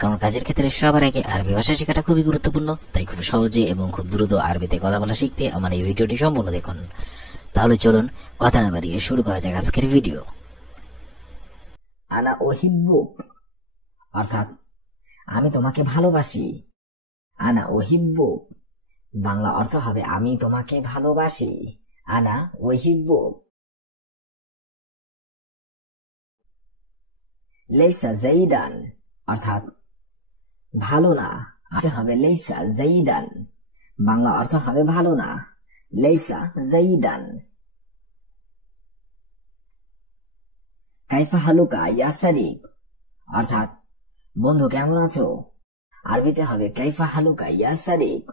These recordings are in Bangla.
কারণ কাজের ক্ষেত্রে সবার আগে আরবি ভাষা শেখাটা খুবই গুরুত্বপূর্ণ। তাই খুব সহজে এবং খুব দ্রুত আরবিতে কথা বলা শিখতে আমার এই ভিডিওটি সম্পূর্ণ দেখুন। তাহলে চলুন কথা না বাড়িয়ে শুরু করা যাক আজকের ভিডিও। আনা ওহিব্বুক অর্থাৎ আমি তোমাকে ভালোবাসি। আনা ওহিব্বুক বাংলা অর্থ হবে আমি তোমাকে ভালোবাসি। আনা ওহিব্বুক। লাইসা যাইদান অর্থাৎ ভালো না, হবে লাইসা যাইদান বাংলা অর্থ হবে ভালো না। লাইসা যাইদান। কাইফা হালুকা ইয়া সাদিক অর্থাৎ বন্ধু কেমন আছো? আরবিতে হবে কাইফা হালুকা ইয়া সাদিক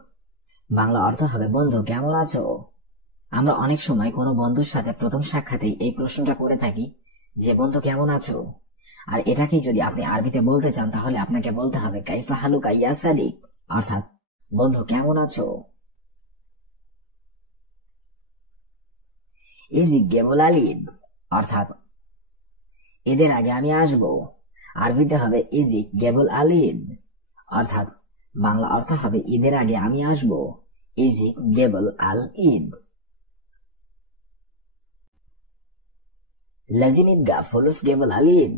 বাংলা অর্থ হবে বন্ধু কেমন আছো? আমরা অনেক সময় কোনো বন্ধুর সাথে প্রথম সাক্ষাতেই এই প্রশ্নটা করে থাকি যে বন্ধু কেমন আছো, আর এটাকেই যদি আপনি আরবিতে বলতে চান তাহলে আপনাকে বলতে হবে কাইফা হালুকা ইয়া সাদিক অর্থাৎ বন্ধু কেমন আছো? ইজি গেবল আলিদ অর্থাৎ এদের আগে আমি আসব। আরবিতে হবে ইজি গেবল আলিদ অর্থাৎ বাংলা অর্থ হবে ঈদের আগে আমি আসব। ইজি গেবল আল ঈদ। লাজিম ইবগা ফুলুস গেবল আল ঈদ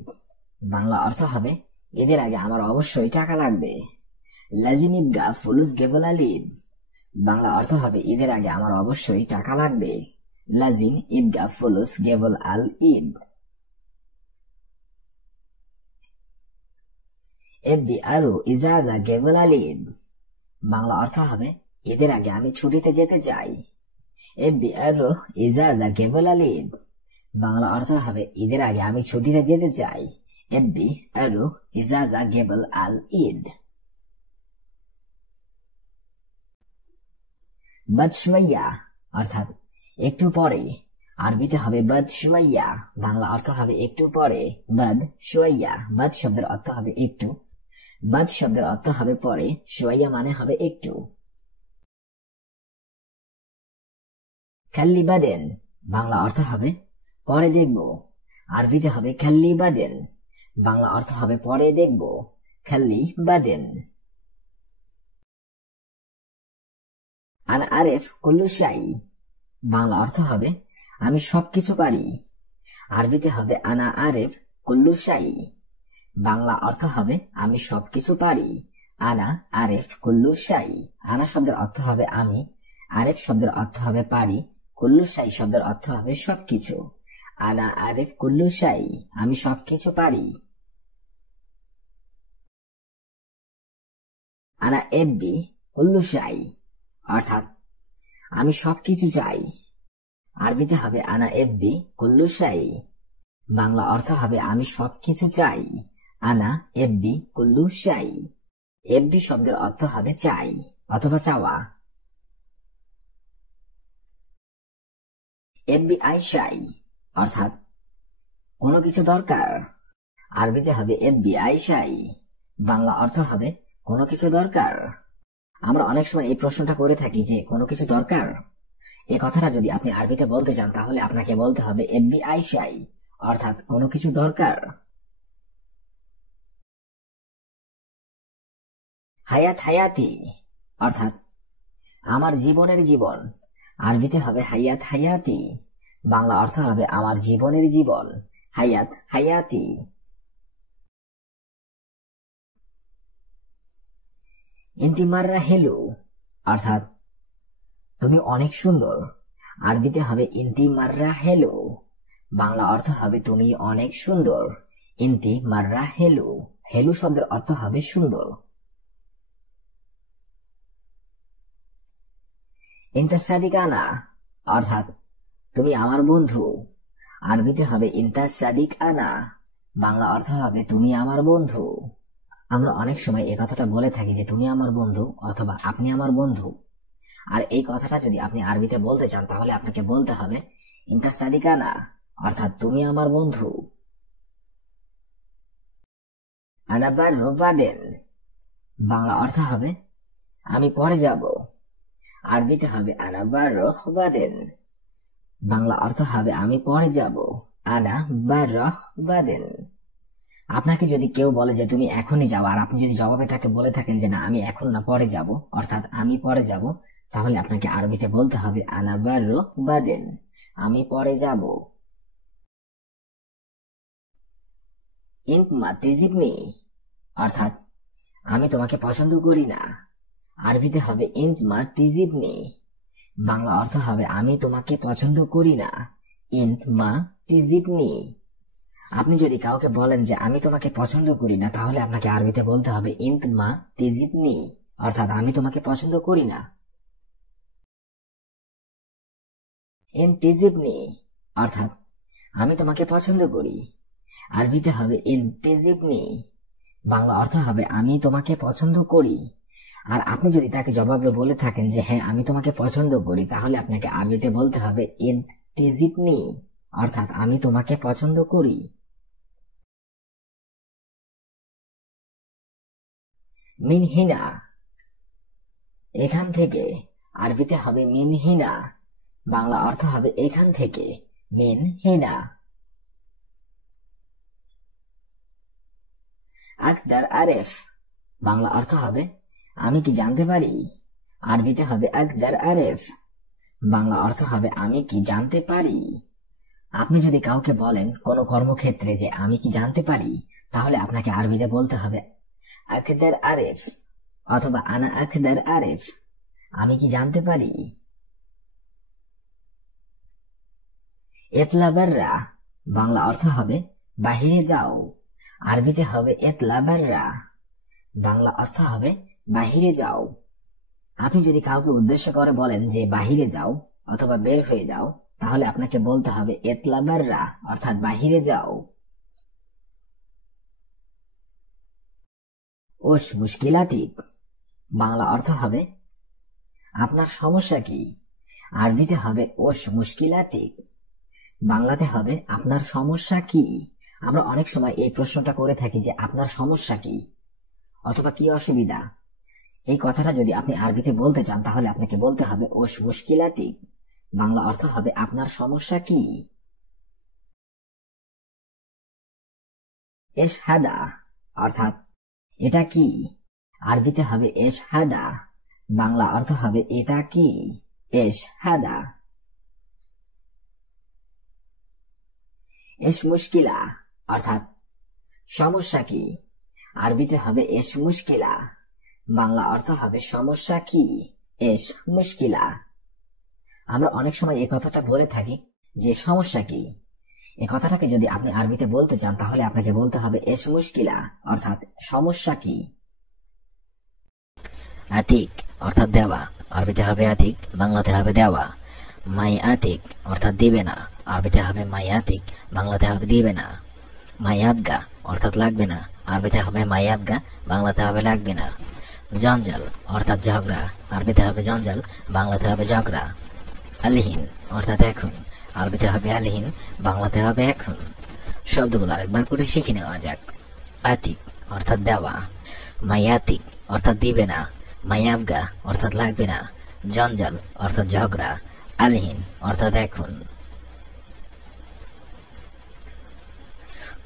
বাংলা অর্থ হবে ঈদের আগে আমার অবশ্যই টাকা লাগবে। লাজিম ইবগা ফুলুস গেবল আল ঈদ বাংলা অর্থ হবে ঈদের আগে আমার অবশ্যই টাকা লাগবে। লাজিম ইবগা ফুলুস গেবল আল ঈদ। এবি আরো ইজাজা গেবল আল ঈদ বাংলা অর্থ হবে ঈদের আগে আমি ছুটিতে যেতে চাই। এবি আরো ইজাজা গেবল আল ঈদ বাংলা অর্থ হবে ঈদের আগে আমি ছুটিতে যেতে চাই। এবি আরো ইজাজা গেবল আল ঈদ। বাদ শুয়াইয়া অর্থাৎ একটু পরে। আরবিতে হবে বাদ শুয়াইয়া বাংলা অর্থ হবে একটু পরে। বাদ শুয়াইয়া বাদ শব্দের অর্থ হবে একটু, বাদ শব্দের অর্থ হবে পরে, শুয়াইয়া মানে হবে একটু। খাল্লি বাদেন বাংলা অর্থ হবে পরে দেখব। আরবিতে হবে খাল্লি বাদেন বাংলা অর্থ হবে পরে দেখব। খাল্লি বাদেন। আনা আরেফ কুল্লু শাই বাংলা অর্থ হবে আমি সবকিছু পারি। আরবিতে হবে আনা আরেফ কুল্লু শাই বাংলা অর্থ হবে আমি সবকিছু পারি। আনা আরেফ কুল্লু শাই। আনা শব্দের অর্থ হবে আমি, আরেফ শব্দের অর্থ হবে পারি, কুল্লু শাই শব্দের অর্থ হবে সবকিছু। আনা আরেফ কুল্লু শাই আমি সবকিছু পারি। আনা এবি কুল্লু শাই অর্থাৎ আমি সবকিছু চাই। আরবিতে হবে আনা এবি কুল্লু শাই বাংলা অর্থ হবে আমি সবকিছু চাই। আনা এবি কুল্লু শাই। এবি শব্দের অর্থ হবে চাই অথবা চাওয়া। এবি আই শাই অর্থাৎ কোনো কিছু দরকার। আরবিতে হবে এবি আই শাই বাংলা অর্থ হবে কোনো কিছু দরকার। আমরা অনেক সময় এই প্রশ্নটা করে থাকি যে কোনো কিছু দরকার। এই কথাটা যদি আপনি আরবিতে বলতে চান তাহলে আপনাকে বলতে হবে এবি আই শাই অর্থাৎ কোনো কিছু দরকার। হায়াত হায়াতি অর্থাৎ আমার জীবনের জীবন। আরবিতে হবে হায়াত হায়াতি বাংলা অর্থ হবে আমার জীবনের জীবন। হায়াত হায়াতি। ইন্তি মাররা হেলু অর্থাৎ তুমি অনেক সুন্দর। আরবিতে হবে ইন্তি মাররা হেলু বাংলা অর্থ হবে তুমি অনেক সুন্দর। ইন্তি মাররা হেলু। হেলু শব্দের অর্থ হবে সুন্দর। ইন্তা সাদিকানা অর্থাৎ তুমি আমার বন্ধু। আরবিতে হবে ইন্তা সাদিক আনা বাংলা অর্থ হবে তুমি আমার বন্ধু। আমরা অনেক সময় এই কথাটা বলে থাকি যে তুমি আমার বন্ধু অথবা আপনি আমার বন্ধু, আর এই কথাটা যদি আপনি আরবিতে বলতে চান তাহলে আপনাকে বলতে হবে ইন্তা সাদিকানা অর্থাৎ তুমি আমার বন্ধু। আনাবার রোবাদেন বাংলা অর্থ হবে আমি পরে যাব। আরবিতে হবে আনাবার রোবাদেন বাংলা অর্থ হবে আমি পরে যাব। আনা বা রহ বাদেন আপনাকে যদি কেউ বলে যে তুমি এখনই যাও, আর আপনি যদি জবাবে তাকে বলে থাকেন যে না আমি এখন না পরে যাব, অর্থাৎ আমি পরে যাব, তাহলে আপনাকে আরবিতে বলতে হবে আনা বাররু বাদেন, আমি পরে যাব। ইন্ত মা তিজিবনি, অর্থাৎ আমি তোমাকে পছন্দ করি না। আরবিতে হবে ইন্ত মা তিজিবনি, বাংলা অর্থ হবে আমি তোমাকে পছন্দ করি না। ইন্ত মা তিজিবনি। আপনি যদি কাউকে বলেন যে আমি তোমাকে পছন্দ করি না, তাহলে আপনাকে আরবিতে বলতে হবে ইন্ত মা তিজিবনি, অর্থাৎ আমি তোমাকে পছন্দ করি না। ইন তিজিবনি, অর্থাৎ আমি তোমাকে পছন্দ করি। আরবিতে হবে ইন তিজিবনি, বাংলা অর্থ হবে আমি তোমাকে পছন্দ করি। আর আপনি যদি তাকে জবাবে বলে থাকেন যে হ্যাঁ আমি তোমাকে পছন্দ করি, তাহলে আপনাকে আরবিতে বলতে হবে ইন তিজিবনি, অর্থাৎ আমি তোমাকে পছন্দ করি। মিন হিনা, এখান থেকে, আরবিতে হবে মিন হিনা, বাংলা অর্থ হবে এখান থেকে। মিন হিনা। আকদার আরেফ, বাংলা অর্থ হবে আমি কি জানতে পারি। আরবিতে হবে আকদার আরেফ, বাংলা অর্থ হবে আমি কি জানতে পারি। আপনি যদি কাউকে বলেন কোনো কর্মক্ষেত্রে যে আমি কি জানতে পারি, তাহলে আপনাকে আরবিতে বলতে হবে আকদার আরেফ, অথবা আনা আকদার আরেফ, আমি কি জানতে পারি। এতলা বাররা, বাংলা অর্থ হবে বাহিরে যাও। আরবিতে হবে এতলা বাররা, বাংলা অর্থ হবে বাহিরে যাও। আপনি যদি কাউকে উদ্দেশ্য করে বলেন যে বাহিরে যাও অথবা বের হয়ে যাও, তাহলে আপনাকে বলতে হবে এতলা বাররা, অর্থাৎ বাহিরে যাও। ওস মুশকিলাতিক, বাংলা অর্থ হবে আপনার সমস্যা কি। আরবিতে হবে ওস মুশকিলাতিক, বাংলাতে হবে আপনার সমস্যা কি। আমরা অনেক সময় এই প্রশ্নটা করে থাকি যে আপনার সমস্যা কি অথবা কি অসুবিধা। এই কথাটা যদি আপনি আরবিতে বলতে চান, তাহলে আপনাকে বলতে হবে ওস মুশকিলাতিক, বাংলা অর্থ হবে আপনার সমস্যা কি। এশহাদা, অর্থাৎ এটা কি। আরবিতে হবে এশহাদা, বাংলা অর্থ হবে এটা কি। এশহাদা। এস মুশকিলা, অর্থাৎ সমস্যা কি। আরবিতে হবে এস মুশকিলা, বাংলা অর্থ হবে সমস্যা কি। এস মুশকিলা। আমরা অনেক সময় এই কথাটা বলে থাকি যে সমস্যা কি। এই কথাটাকে যদি আপনি আরবিতে বলতে চান, তাহলে আপনাকে বলতে হবে এস মুশকিলা, অর্থাৎ সমস্যা কি। আতিক, অর্থাৎ দেওয়া। আরবিতে হবে আতিক, বাংলাতে হবে দেওয়া। মাই আতিক, অর্থাৎ দিবে না। আরবিতে হবে মাই আতিক, বাংলাতে হবে দিবে না। মাই আবগা, অর্থাৎ লাগবে না। আরবিতে হবে মাই আবগা, বাংলাতে হবে লাগবে না। জঞ্জাল, অর্থাৎ ঝগড়া। আরবিতে হবে জঞ্জাল, বাংলাতে হবে ঝগড়া। আলহীন, অর্থাৎ এখন। আরবিতে হবে আলহীন, বাংলাতে হবে এখন। শব্দগুলো আরেকবার করে শিখে নেওয়া যাক। আতিক, অর্থাৎ দেওয়া। মাই আতিক, অর্থাৎ দিবে না। মাই আবগা, অর্থাৎ লাগবে না। জঞ্জাল, অর্থাৎ ঝগড়া। আলহীন, অর্থাৎ এখন।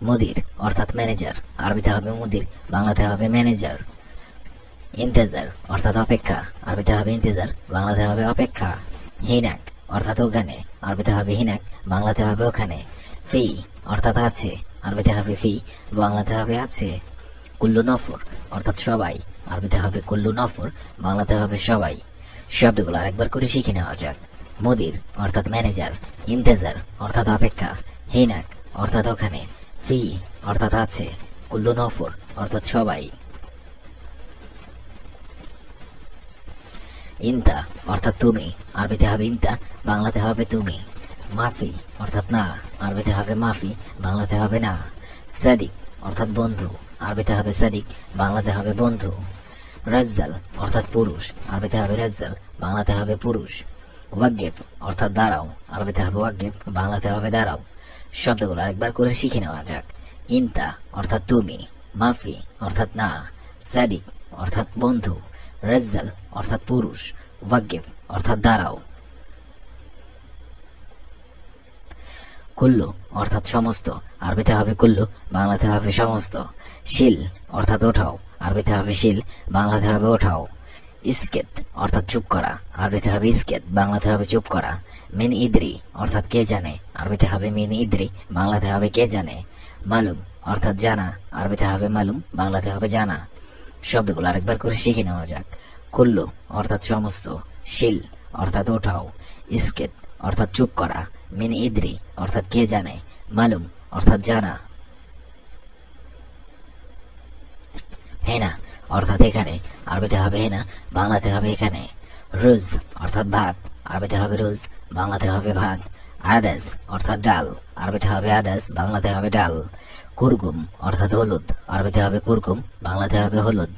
মুদির, অর্থাৎ ম্যানেজার। আরবিতে হবে মুদির, বাংলাতে হবে ম্যানেজার। ইন্তেজার, অর্থাৎ অপেক্ষা। আরবিতে হবে ইন্তেজার, বাংলাতে হবে অপেক্ষা। হিনাক, অর্থাৎ ওখানে। আরবিতে হবে হিনাক, বাংলাতে হবে ওখানে। ফি, অর্থাৎ আছে। আরবিতে হবে ফি, বাংলাতে হবে আছে। কুল্লু নফর, অর্থাৎ সবাই। আরবিতে হবে কুল্লু নফর, বাংলাতে হবে সবাই। শব্দগুলো আরেকবার করে শিখে নেওয়া যাক। মুদির, অর্থাৎ ম্যানেজার। ইন্তেজার, অর্থাৎ অপেক্ষা। হিনাক, অর্থাৎ ওখানে। ফি, অর্থাৎ আছে। কুল্লু নফর, অর্থাৎ সবাই। ইনতা, অর্থাৎ তুমি। আরবিতে হবে ইনতা, বাংলাতে হবে তুমি। মাফি, অর্থাৎ না। আরবিতে হবে মাফি, বাংলাতে হবে না। সাদিক, অর্থাৎ বন্ধু। আরবিতে হবে সাদিক, বাংলাতে হবে বন্ধু। রাজ্জাল, অর্থাৎ পুরুষ। আরবিতে হবে রাজ্জাল, বাংলাতে হবে পুরুষ। ওয়াগেফ, অর্থাৎ দাঁড়াও। আরবিতে হবে ওয়াগেফ, বাংলাতে হবে দাঁড়াও। শব্দগুলো আরেকবার করে শিখে নেওয়া যাক। ইনতা, অর্থাৎ তুমি। মাফি, অর্থাৎ না। সাদিক, অর্থাৎ বন্ধু। রাজ্জাল, অর্থাৎ পুরুষ। ওয়াগেফ, অর্থাৎ দাঁড়াও। কুল্লু অর্থাৎ সমস্ত, আরবিতে হবে কুল্লু, বাংলাতে হবে সমস্ত। শিল অর্থাৎ ওঠাও, আরবিতে হবে শিল, বাংলাতে হবে ওঠাও। ইস্কেত অর্থাৎ চুপ করা, আরবিতে হবে ইস্কেত, বাংলাতে হবে চুপ করা। মিন ইদ্রি অর্থাৎ কে জানে, আরবিতে হবে মিন ইদ্রি, বাংলাতে হবে কে জানে। মালুম অর্থাৎ জানা, আরবিতে হবে মালুম, বাংলাতে হবে জানা। শব্দগুলো আরেকবার করে শিখে নেওয়া যাক। কুল্লু অর্থাৎ সমস্ত, শিল অর্থাৎ ওঠাও, ইস্কেত অর্থাৎ চুপ করা, মিন ইদ্রি অর্থাৎ কে জানে, মালুম অর্থাৎ জানা। হেনা অর্থাৎ এখানে, আরবিতে হবে হেনা, বাংলাতে হবে এখানে। রুজ অর্থাৎ ভাত, আরবিতে হবে রুজ, বাংলাতে হবে ভাত। আদাস অর্থাৎ ডাল, আরবিতে হবে আদাস, বাংলাতে হবে ডাল। কুরকুম অর্থাৎ হলুদ, আরবিতে হবে কুরকুম, বাংলাতে হবে হলুদ।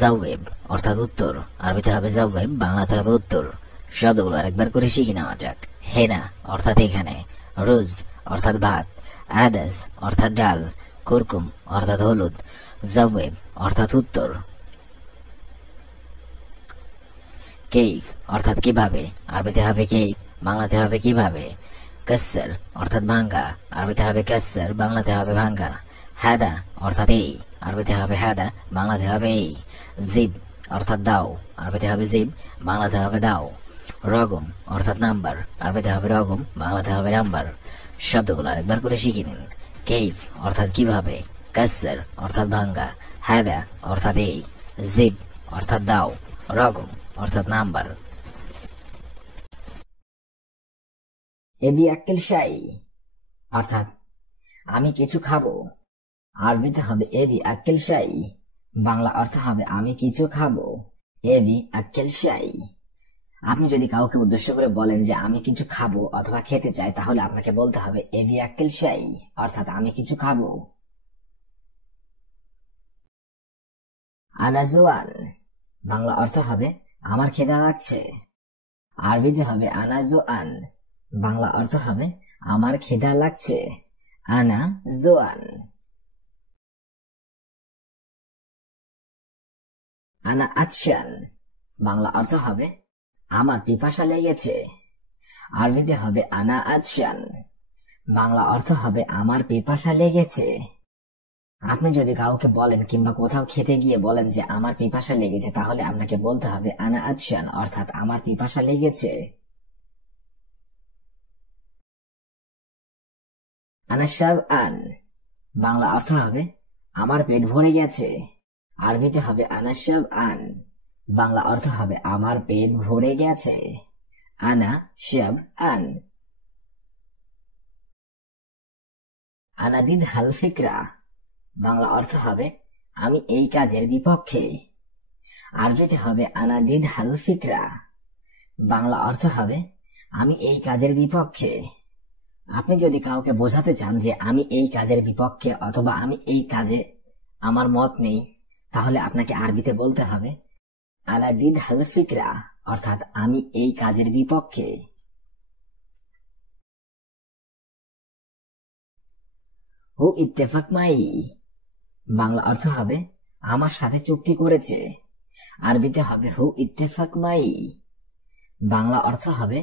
জাওয়েব অর্থাৎ উত্তর, আরবিতে হবে জাওয়েব, বাংলাতে হবে উত্তর। শব্দগুলো আরেকবার করে শিখে নেওয়া যাক। হেনা অর্থাৎ এখানে, রুজ অর্থাৎ ভাত, আদাস অর্থাৎ ডাল, কুরকুম অর্থাৎ হলুদ, জাওয়েব অর্থাৎ উত্তর। কেইফ অর্থাৎ কিভাবে, আরবিতে হবে কেইফ, বাংলাতে হবে কিভাবে। কাসসার অর্থাৎ ভাঙ্গা, আরবিতে হবে কাসসার, বাংলাতে হবে ভাঙ্গা। হাদা অর্থাৎ এই, আরবিতে হবে হাদা, বাংলাতে হবে এই। জিব অর্থাৎ দাও, আরবিতে হবে জিব, বাংলাতে হবে দাও। রগম অর্থাৎ নাম্বার, আরবিতে হবে রগম, বাংলাতে হবে নাম্বার। শব্দগুলো আরেকবার করে শিখে নিন। কেইফ অর্থাৎ কিভাবে, কাসসার অর্থাৎ ভাঙ্গা, হাদা অর্থাৎ এই, জিব অর্থাৎ দাও, রগম অর্থাৎ নাম্বার। এবি আক্কেল শাই অর্থাৎ আমি কিছু খাবো, আরবিতে হবে এবি আক্কেল শাই, বাংলা অর্থ হবে আমি কিছু খাবো। এবি আক্কেল শাই। আপনি যদি কাউকে উদ্দেশ্য করে বলেন যে আমি কিছু খাবো অথবা খেতে চাই, তাহলে আপনাকে বলতে হবে এবি আক্কেল শাই অর্থাৎ আমি কিছু খাবো। আনা জোয়ান, বাংলা অর্থ হবে আমার খিদা লাগছে, আরবিতে হবে আনা জোয়ান, বাংলা অর্থ হবে আমার খিদা লাগছে। আনা জোয়ান। আনা আচ্ছান, বাংলা অর্থ হবে আমার পিপাসা লেগেছে, আরবিতে হবে আনা আচ্ছান, বাংলা অর্থ হবে আমার পিপাসা লেগেছে। আপনি যদি কাউকে বলেন কিংবা কোথাও খেতে গিয়ে বলেন যে আমার পিপাসা লেগেছে, তাহলে আপনাকে বলতে হবে আনা আচ্ছান অর্থাৎ আমার পিপাসা লেগেছে। আনা শাবআন, বাংলা অর্থ হবে আমার পেট ভরে গেছে, আরবিতে হবে আনা শাবআন, বাংলা অর্থ হবে আমার পেট ভরে গেছে। আনা শাবআন। আনা দিদ হাল ফিকরা, বাংলা অর্থ হবে আমি এই কাজের বিপক্ষে, আরবিতে হবে আনা দিদ হাল ফিকরা, বাংলা অর্থ হবে আমি এই কাজের বিপক্ষে। আপনি যদি কাউকে বোঝাতে চান যে আমি এই কাজের বিপক্ষে অথবা আমি এই কাজে আমার মত নেই, তাহলে আপনাকে আরবিতে বলতে হবে আনা দিদ হাল ফিকরা অর্থাৎ আমি এই কাজের বিপক্ষে। হু ইত্তেফাক মাই, বাংলা অর্থ হবে আমার সাথে চুক্তি করেছে, আরবিতে হবে হু ইত্তেফাক মাই, বাংলা অর্থ হবে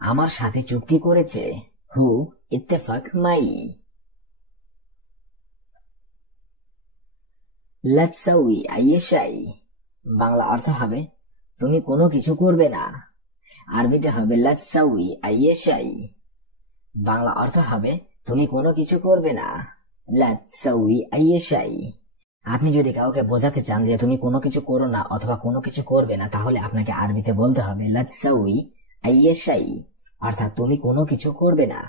আমার সাথে চুক্তি করেছে। হু ইত্তেফাক মাই। লা তসাউই আই শাই, বাংলা অর্থ হবে তুমি কোনো কিছু করবে না, আরবিতে হবে লা তসাউই আই শাই, বাংলা অর্থ হবে তুমি কোনো কিছু করবে না। লা তসাউই আই শাই। আপনি যদি কাউকে বোঝাতে চান যে তুমি কোনো কিছু করো না অথবা কোনো কিছু করবে না, তাহলে আপনাকে আরবিতে বলতে হবে লা তসাউই আই শাই অর্থাৎ তুমি কোনো কিছু করবে না।